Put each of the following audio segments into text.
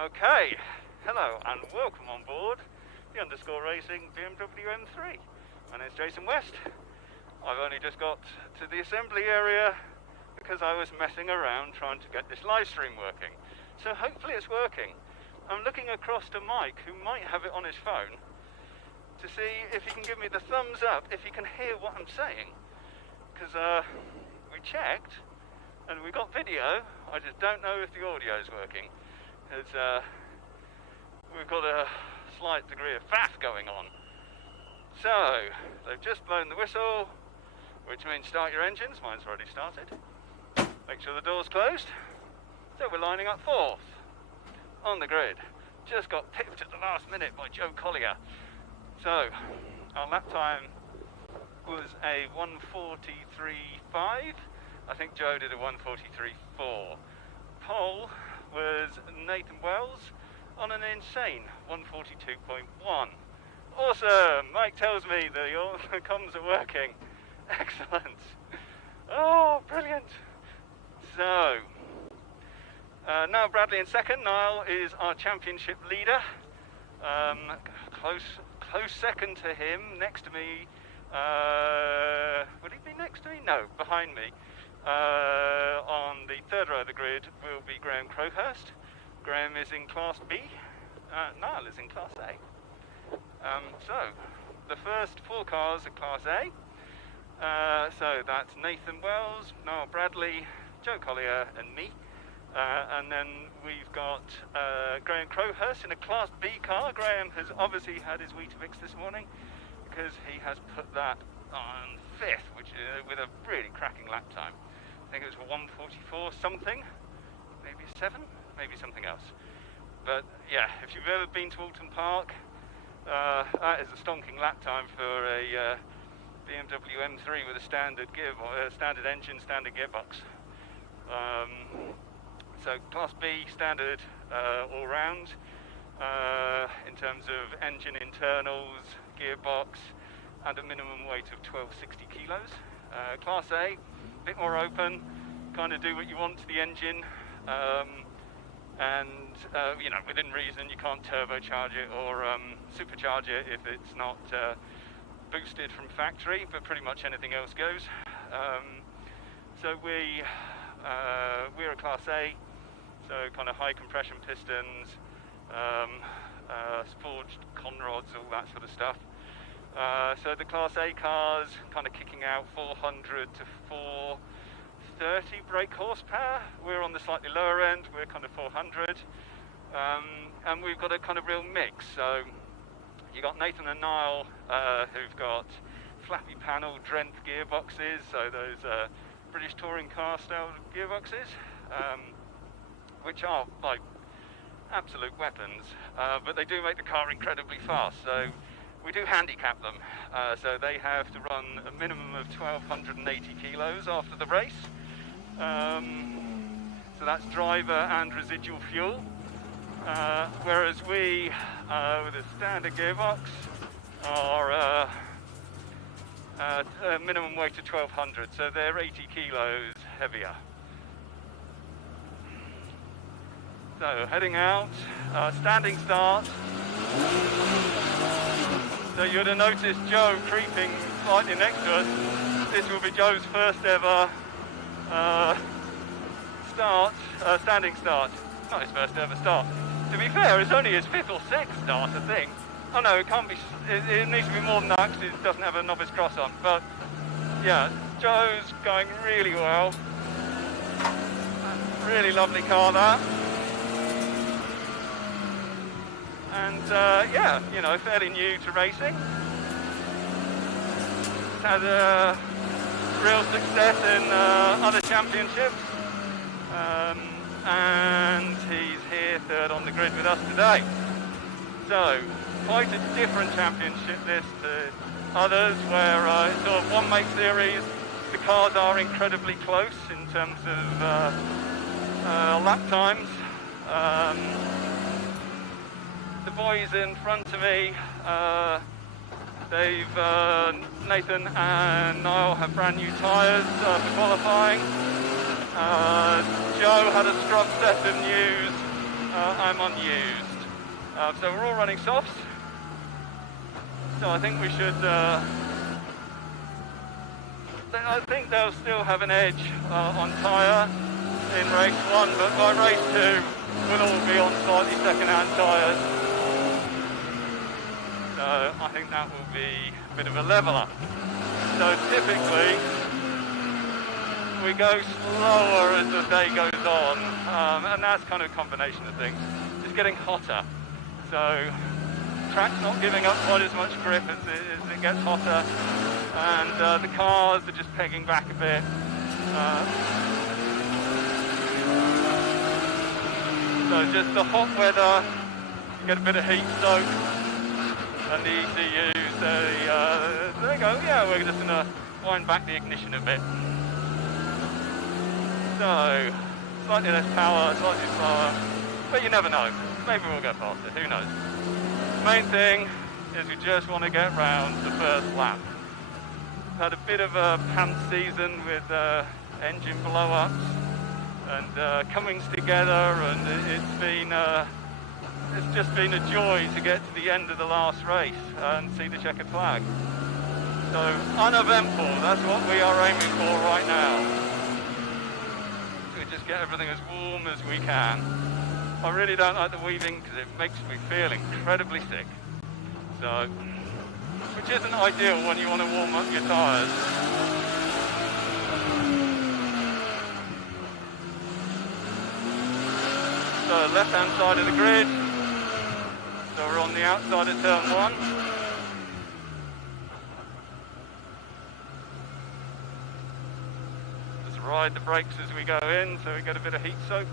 Okay, hello and welcome on board the Underscore Racing BMW M3. My name's Jason West. I've only just got to the assembly area because I was messing around trying to get this live stream working. So hopefully it's working. I'm looking across to Mike, who might have it on his phone, to see if he can give me the thumbs up, if he can hear what I'm saying. Because we checked and we got video, I just don't know if the audio is working. We've got a slight degree of faff going on. So, they've just blown the whistle, which means start your engines. Mine's already started. Make sure the door's closed. So we're lining up fourth on the grid. Just got pipped at the last minute by Joe Collier. So, our lap time was a 1:43.5. I think Joe did a 1:43.4. Pole was Nathan Wells on an insane 1:42.1. Awesome! Mike tells me the comms are working. Excellent. Oh, brilliant. So, Niall Bradley in second. Niall is our championship leader. Close second to him. Next to me, would he be next to me? No, behind me. On the third row of the grid will be Graham Crowhurst. Graham is in Class B. Niall is in Class A. So, the first four cars are Class A. So that's Nathan Wells, Niall Bradley, Joe Collier and me. And then we've got Graham Crowhurst in a Class B car. Graham has obviously had his Weetabix this morning because he has put that on fifth, which is with a really cracking lap time. I think it was 1:44 something, maybe 7, maybe something else. But yeah, if you've ever been to Alton Park, that is a stonking lap time for a BMW M3 with a standard standard engine, standard gearbox. So Class B standard all round in terms of engine internals, gearbox, and a minimum weight of 1260 kilos. Class A, a bit more open, kind of do what you want to the engine, and you know, within reason. You can't turbocharge it or supercharge it if it's not boosted from factory, but pretty much anything else goes. So we're a Class A, so kind of high compression pistons, forged conrods, all that sort of stuff. So the Class A cars kind of kicking out 400 to 430 brake horsepower. We're on the slightly lower end, we're kind of 400. And we've got a kind of real mix. So you got Nathan and Niall who've got flappy panel Drent gearboxes, so those British touring car style gearboxes, which are like absolute weapons, but they do make the car incredibly fast. So we do handicap them, so they have to run a minimum of 1,280 kilos after the race. So that's driver and residual fuel. Whereas we, with a standard gearbox, are a minimum weight of 1,200, so they're 80 kilos heavier. So heading out, standing start. So you'd have noticed Joe creeping slightly next to us. This will be Joe's first ever standing start. Not his first ever start. To be fair, it's only his 5th or 6th start, I think. Oh no, it can't be, it needs to be more than that because it doesn't have a novice cross on. But yeah, Joe's going really well. Really lovely car, that. And yeah, you know, fairly new to racing. He's had real success in other championships. And he's here third on the grid with us today. So, quite a different championship this to others where it's sort of one make series. The cars are incredibly close in terms of lap times. The boys in front of me, Nathan and Niall have brand new tyres for qualifying. Joe had a scrub set of news I'm unused. So we're all running softs. So I think we should, I think they'll still have an edge on tyre in race 1, but by race 2 we'll all be on slightly second-hand tyres. So I think that will be a bit of a leveller. So typically we go slower as the day goes on, and that's kind of a combination of things. It's getting hotter, so track's not giving up quite as much grip as it gets hotter, and the cars are just pegging back a bit. So just the hot weather, you get a bit of heat soak, and the ECUs, they go, yeah, we're just going to wind back the ignition a bit. So, slightly less power, slightly slower, but you never know. Maybe we'll go faster, who knows. Main thing is we just want to get round the first lap. Had a bit of a pants season with engine blow-ups and comings together, and it's just been a joy to get to the end of the last race and see the checkered flag. So uneventful, that's what we are aiming for right now. We just get everything as warm as we can. I really don't like the weaving because it makes me feel incredibly sick. So, which isn't ideal when you want to warm up your tyres. So left hand side of the grid. So we're on the outside of turn 1. Just ride the brakes as we go in so we get a bit of heat soak.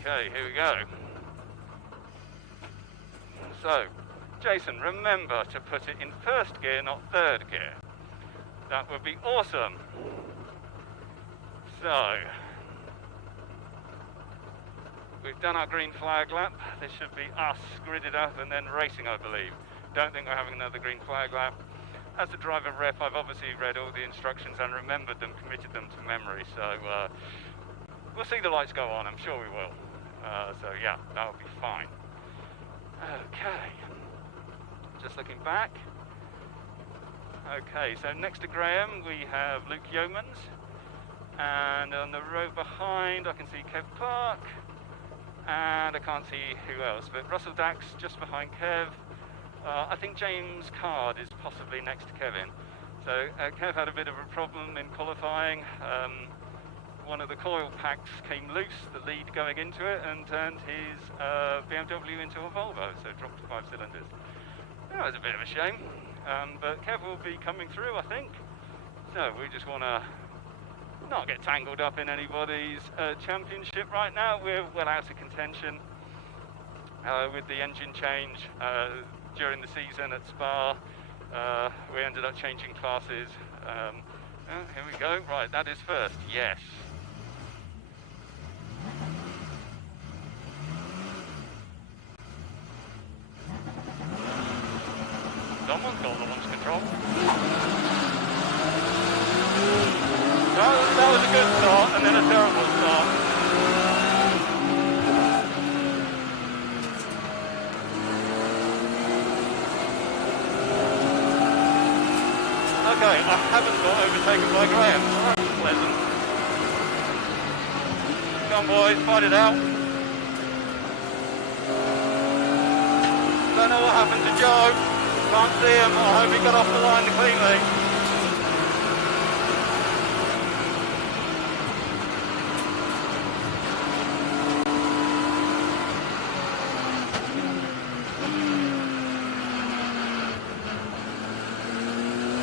Okay, here we go. So, Jason, remember to put it in first gear, not third gear. That would be awesome. So, we've done our green flag lap. This should be us gridded up and then racing, I believe. Don't think we're having another green flag lap. As the driver rep, I've obviously read all the instructions and remembered them, committed them to memory. So, we'll see the lights go on. I'm sure we will. So yeah, that'll be fine. Okay, just looking back. Okay, so next to Graham we have Luke Yeomans, and on the row behind I can see Kev Clark, and I can't see who else, but Russell Dax just behind Kev. I think James Card is possibly next to Kevin. So Kev had a bit of a problem in qualifying. One of the coil packs came loose, the lead going into it, and turned his BMW into a Volvo, so dropped to 5 cylinders. That was a bit of a shame, but Kev will be coming through, I think. So we just want to not get tangled up in anybody's championship right now. We're well out of contention with the engine change during the season at Spa. We ended up changing classes. Here we go. Right, that is first. Yes. Someone's got launch control. That was a good start, and then a terrible start. Okay, I haven't got overtaken by Graham, so that's pleasant. Come on boys, fight it out. Don't know what happened to Joe. Can't see him. I hope he got off the line cleanly.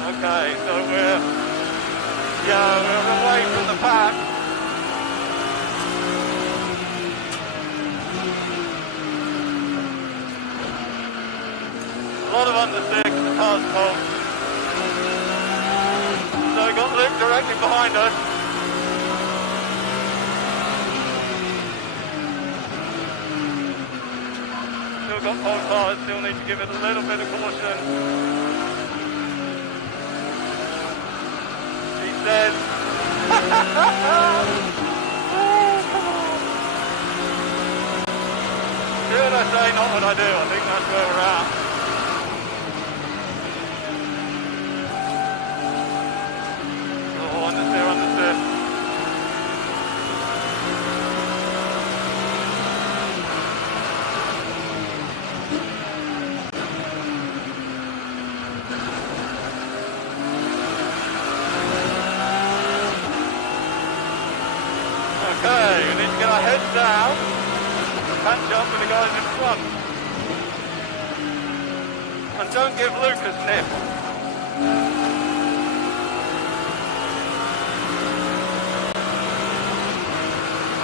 Okay, so we're away from the pack. A lot of under 6, the car's cold. So we got Luke directly behind us. Still got cold cars, still need to give it a little bit of caution. says. Do what I say, not what I do. I think that's where we're at. Oh, understeer, understeer. Okay, we need to get our heads down. Catch up with the guys in front. And don't give Luke a sniff.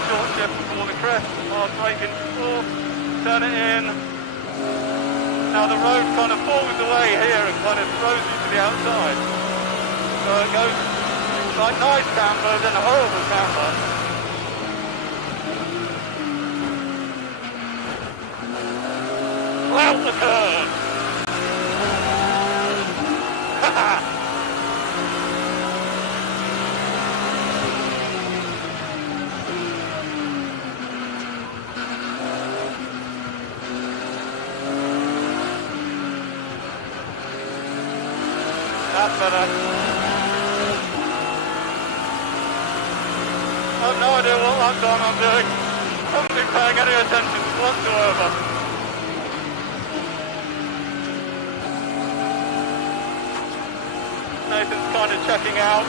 Short shift before the crest, hard brake into fourth, turn it in. Now the road kind of falls away here and kind of throws you to the outside. So it goes like nice camber, then a horrible camber. Out the curve! That's better. I have no idea what lap time I'm doing. I haven't been paying any attention whatsoever. Nathan's kind of checking out.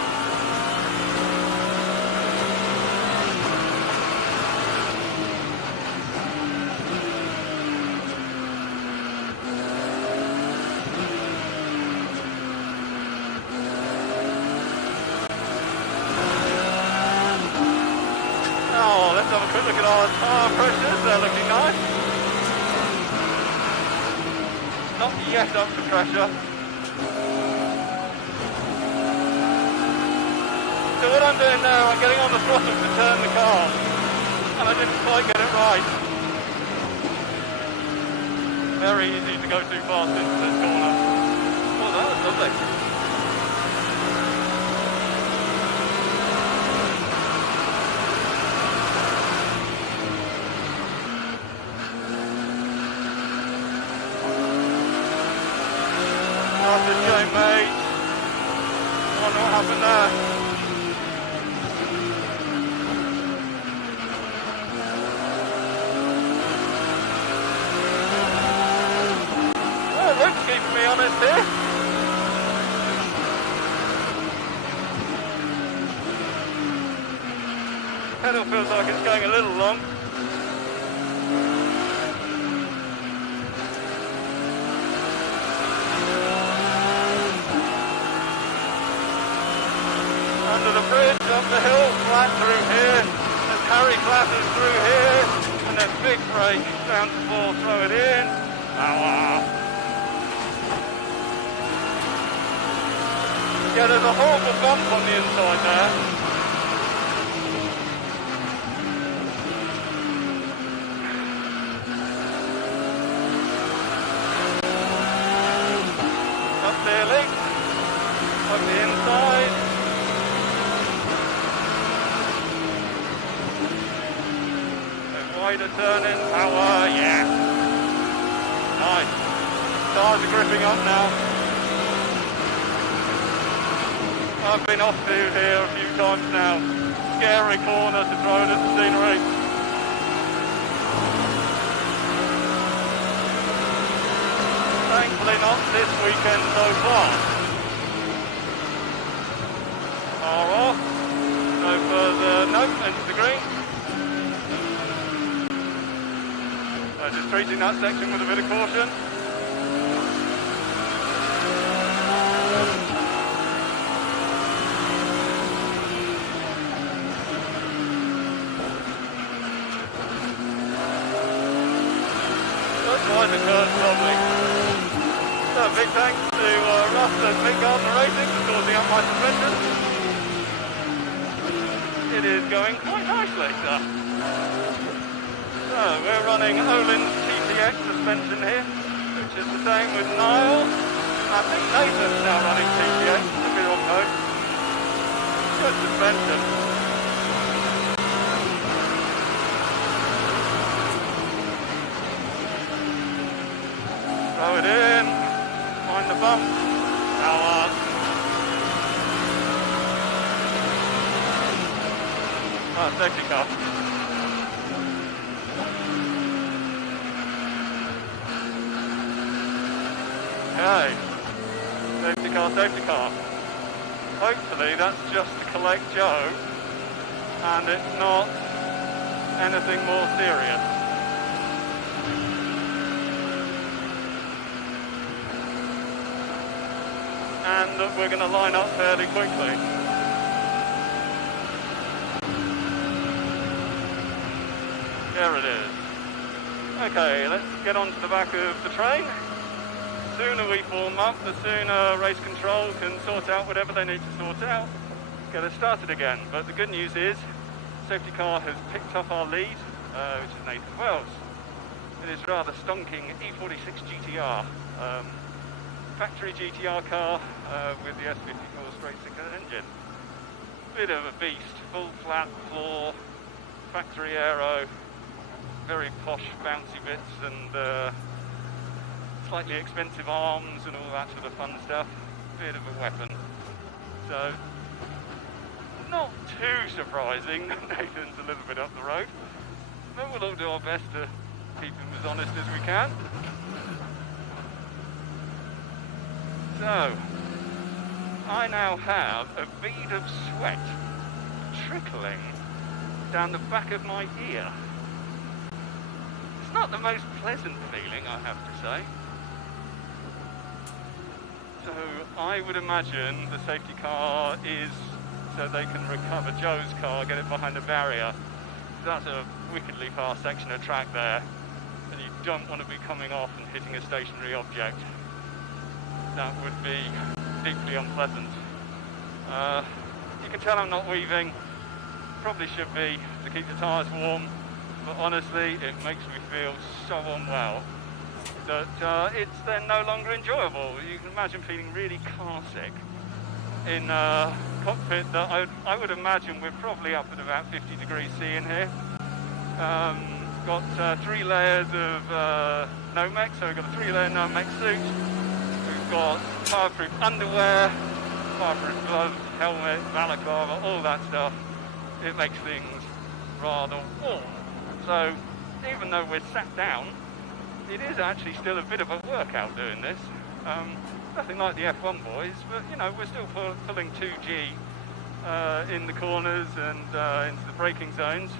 Oh, let's have a quick look at our tyre pressures. They're looking nice. Not yet up to pressure. So what I'm doing now, I'm getting on the throttle to turn the car, and I didn't quite get it right. Very easy to go too fast into this corner. Oh, that was lovely. That's a shame, mate. I wonder what happened there. Keeping me honest here. Pedal feels like it's going a little long. Under the bridge, up the hill, flat through here. There's Harry Classes through here. And then big brake down to 4, throw it in. Ow. Yeah, there's a horrible bump on the inside there. Up there, link. Up the inside. A wider turning. Power, yeah. Nice. Tires are gripping up now. I've been off field here a few times now. Scary corner to throw it at the scenery. Thankfully not this weekend so far. Are off. No further, nope, into the green. So just treating that section with a bit of caution. The curve's lovely. So big thanks to Russ and Mick Gardner Racing for sorting out my suspension. It is going quite nicely, sir. So we're running Öhlins TTX suspension here, which is the same with Niall. I think Nathan's now running TTX, could be wrong though. Good suspension. Throw it in. Find the bump. Power. Oh, safety car. Okay. Safety car, safety car. Hopefully that's just to collect Joe and it's not anything more serious. And that we're going to line up fairly quickly. There it is. Okay, let's get on to the back of the train. The sooner we form up, the sooner race control can sort out whatever they need to sort out, get us started again. But the good news is, safety car has picked up our lead, which is Nathan Wells. It is rather stonking E46 GTR, factory GTR car with the S54 straight-six engine. Bit of a beast, full flat floor, factory aero, very posh bouncy bits and slightly expensive arms and all that sort of fun stuff. Bit of a weapon. So, not too surprising that Nathan's a little bit up the road. But we'll all do our best to keep him as honest as we can. So, I now have a bead of sweat trickling down the back of my ear. It's not the most pleasant feeling, I have to say. So I would imagine the safety car is so they can recover Joe's car, get it behind a barrier. That's a wickedly fast section of track there, and you don't want to be coming off and hitting a stationary object. That would be deeply unpleasant. You can tell I'm not weaving, probably should be to keep the tyres warm, but honestly it makes me feel so unwell that it's then no longer enjoyable. You can imagine feeling really car sick in a cockpit that I would imagine we're probably up at about 50 degrees C in here. Got 3 layers of Nomex, so we've got a 3-layer Nomex suit. We've got fireproof underwear, fireproof gloves, helmet, balaclava, all that stuff. It makes things rather warm. So even though we're sat down, it is actually still a bit of a workout doing this. Nothing like the F1 boys, but you know, we're still pulling 2G in the corners and into the braking zones.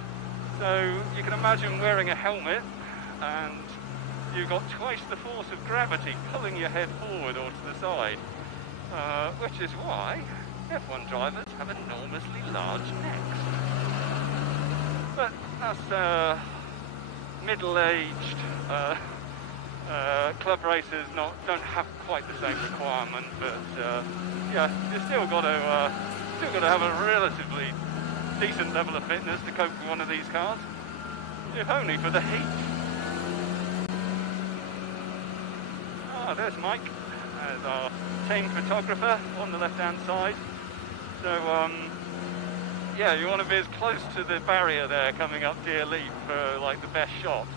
So you can imagine wearing a helmet and you've got twice the force of gravity pulling your head forward or to the side, which is why F1 drivers have enormously large necks. But us middle-aged club racers don't have quite the same requirement, but yeah, you've still got to have a relatively decent level of fitness to cope with one of these cars, if only for the heat. Ah, there's Mike, as our team photographer on the left-hand side. So yeah, you want to be as close to the barrier there coming up Deer Leap for like the best shot.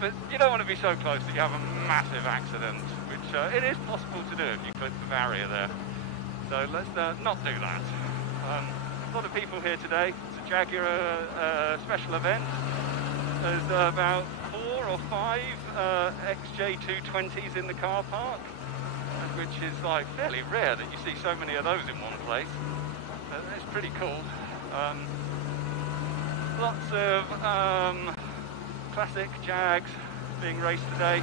But you don't want to be so close that you have a massive accident, which it is possible to do if you clip the barrier there. So let's not do that. A lot of people here today. It's a Jaguar special event. There's about 4 or 5 XJ220s in the car park, which is like fairly rare that you see so many of those in one place. It's pretty cool. Lots of classic Jags being raced today.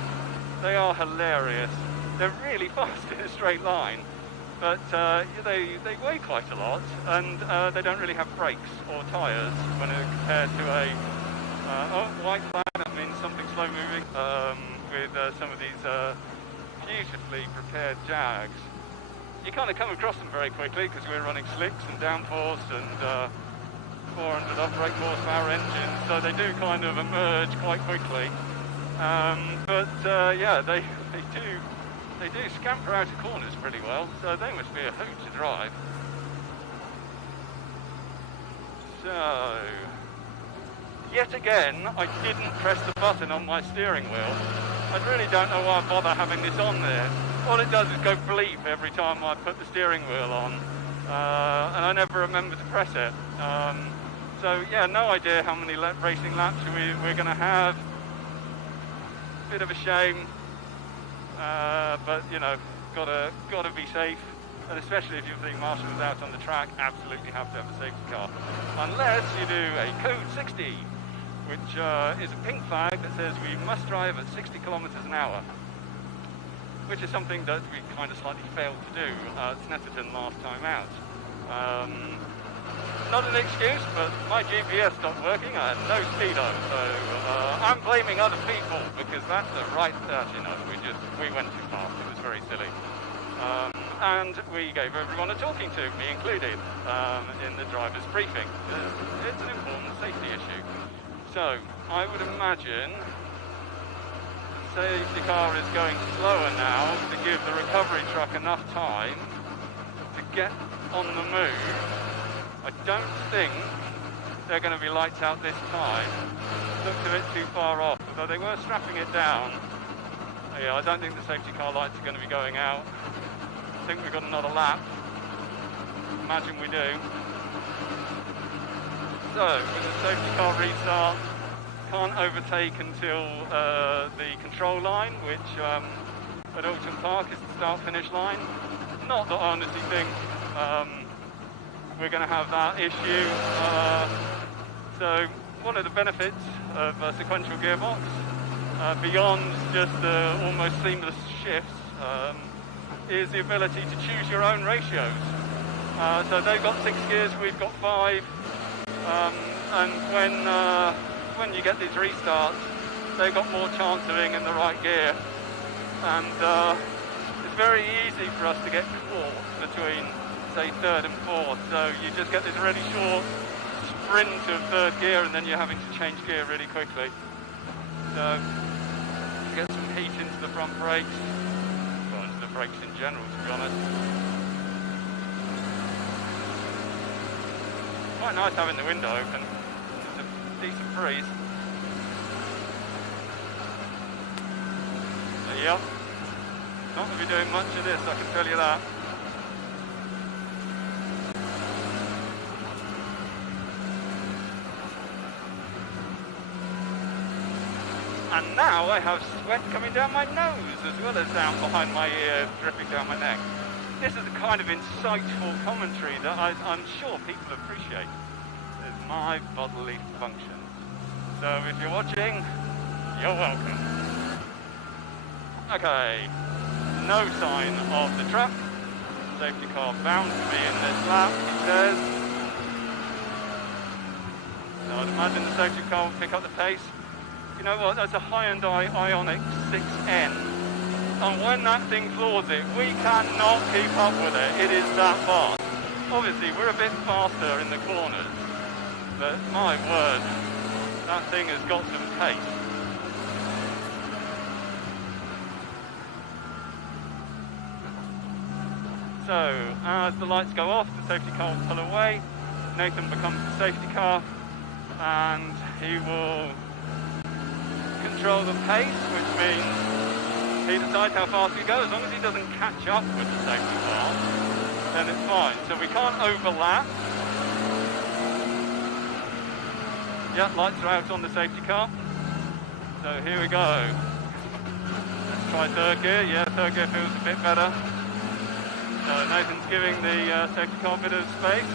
They are hilarious. They're really fast in a straight line, but they weigh quite a lot, and they don't really have brakes or tyres when compared to a white flag. That means something slow moving with some of these beautifully prepared Jags. You kind of come across them very quickly because we're running slicks and downforce and 400 odd brake horsepower engines, so they do kind of emerge quite quickly. But yeah, they do scamper out of corners pretty well, so they must be a hoot to drive. So, yet again, I didn't press the button on my steering wheel. I really don't know why I bother having this on there. All it does is go bleep every time I put the steering wheel on, and I never remember to press it. So yeah, no idea how many racing laps we're going to have. Bit of a shame, but you know, gotta be safe. And especially if you're being marshals out on the track, absolutely have to have a safety car. Unless you do a code 60, which is a pink flag that says we must drive at 60 kilometers an hour, which is something that we kind of slightly failed to do at Snetterton last time out. Not an excuse, but my GPS stopped working. I had no speedo, so I'm blaming other people because that's the right, you know, we went too fast. It was very silly. And we gave everyone a talking to, me included, in the driver's briefing. It's an important safety issue. So, I would imagine the safety car is going slower now to give the recovery truck enough time to get on the move. I don't think they're going to be lights out this time. Looked a bit too far off, although they were strapping it down. Yeah, I don't think the safety car lights are going to be going out. I think we've got another lap. Imagine we do. So, with the safety car restart, can't overtake until the control line, which at Oulton Park is the start-finish line. Not that I honestly think we're going to have that issue. So, one of the benefits of a sequential gearbox, beyond just the almost seamless shifts, is the ability to choose your own ratios. So they've got 6 gears, we've got 5, and when you get these restarts, they've got more chance of being in the right gear, and it's very easy for us to get caught between, say, 3rd and 4th, so you just get this really short sprint of 3rd gear and then you're having to change gear really quickly. So, get some heat into the front brakes, well, into the brakes in general, to be honest. Quite nice having the window open. It's a decent breeze. So, yeah, not going to be doing much of this, I can tell you that. And now I have sweat coming down my nose as well as down behind my ear, dripping down my neck. This is the kind of insightful commentary that I'm sure people appreciate. It's my bodily functions. So if you're watching, you're welcome. Okay, no sign of the truck. Safety car bound to be in this lap, he says. So I'd imagine the safety car will pick up the pace. You know what, that's a Hyundai Ioniq 6N, and when that thing floors it, we cannot keep up with it. It is that fast. Obviously, we're a bit faster in the corners, but my word, that thing has got some pace. So, as the lights go off, the safety car will pull away, Nathan becomes the safety car, and he will control the pace, which means he decides how fast he goes. As long as he doesn't catch up with the safety car, then it's fine. So we can't overlap. Yeah, lights are out on the safety car. So here we go. Let's try 3rd gear. Yeah, 3rd gear feels a bit better. So Nathan's giving the safety car a bit of space.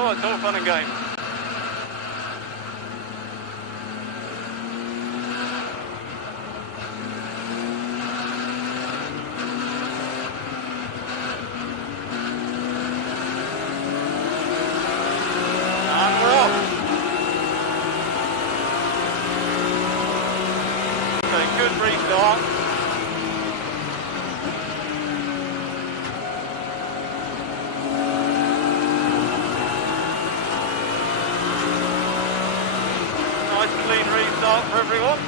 Oh, it's all fun and games. And we're off. Okay, good restart. for everyone.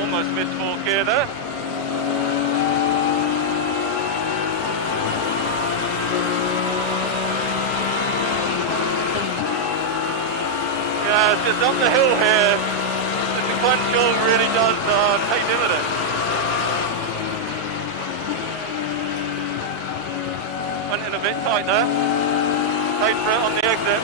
Almost missed fourth gear there. Yeah, it's just up the hill here. The sequential really does pay dividends. Went in a bit tight there. Paid for it on the exit.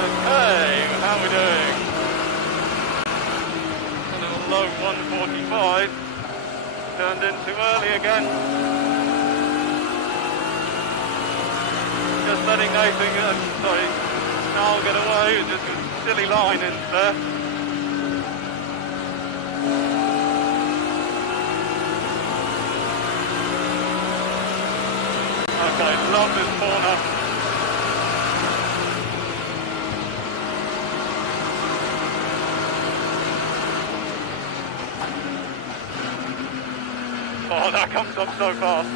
Okay, how are we doing? A little low 145. Turned in too early again. Just letting Nathan, Niall get away, it was just a silly line in there. Okay, love this corner. Oh, that comes up so fast.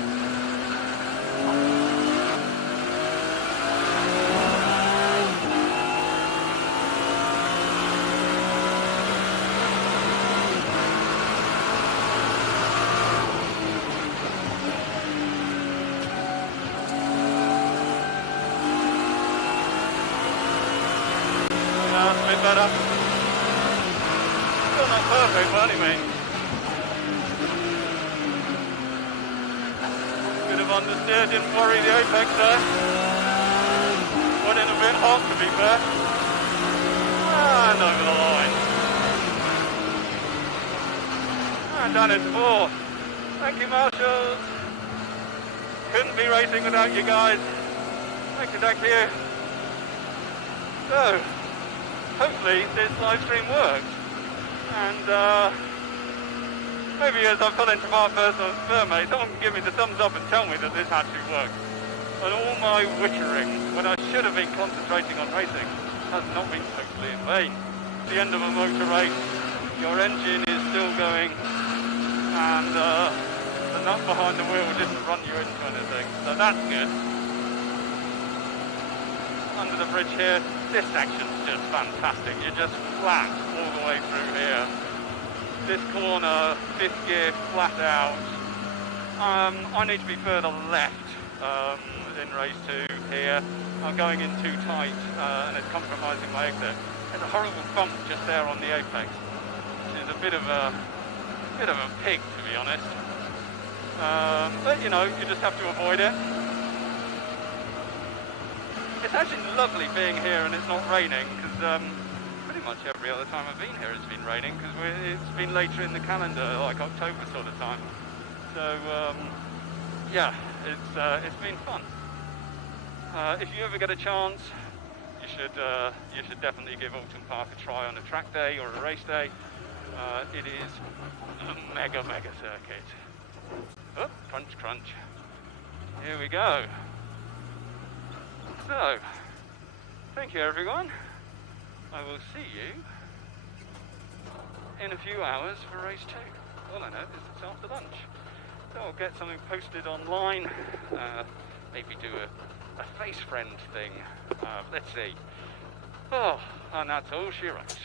That's a bit better. Still not perfect by any means. Bit of understeer, didn't worry the apex there. Went in a bit hot to be fair. And over the line. And down in fourth. Thank you, marshals. Couldn't be racing without you guys. Thank you. So, hopefully this live stream works. And maybe as I pull into my personal spur, mate, someone can give me the thumbs up and tell me that this actually works. And all my wittering, when I should have been concentrating on racing, has not been totally in vain. At the end of a motor race, your engine is still going, and the nut behind the wheel didn't run you into anything, so that's good. Under the bridge here, this section's just fantastic. You're just flat all the way through here. This corner, fifth gear, flat out. I need to be further left in race 2 here. I'm going in too tight and it's compromising my exit. There's a horrible bump just there on the apex, which is a bit of a pig, to be honest. But you know, you just have to avoid it. It's actually lovely being here and it's not raining, because pretty much every other time I've been here it's been raining, because it's been later in the calendar, like October sort of time. So yeah, it's been fun. If you ever get a chance, you should definitely give Alton Park a try on a track day or a race day. It is a mega circuit. Oh, crunch. Here we go. So, thank you everyone. I will see you in a few hours for race 2. All I know is it's after lunch. So I'll get something posted online, maybe do a face friend thing. Let's see. Oh, and that's all she wrote.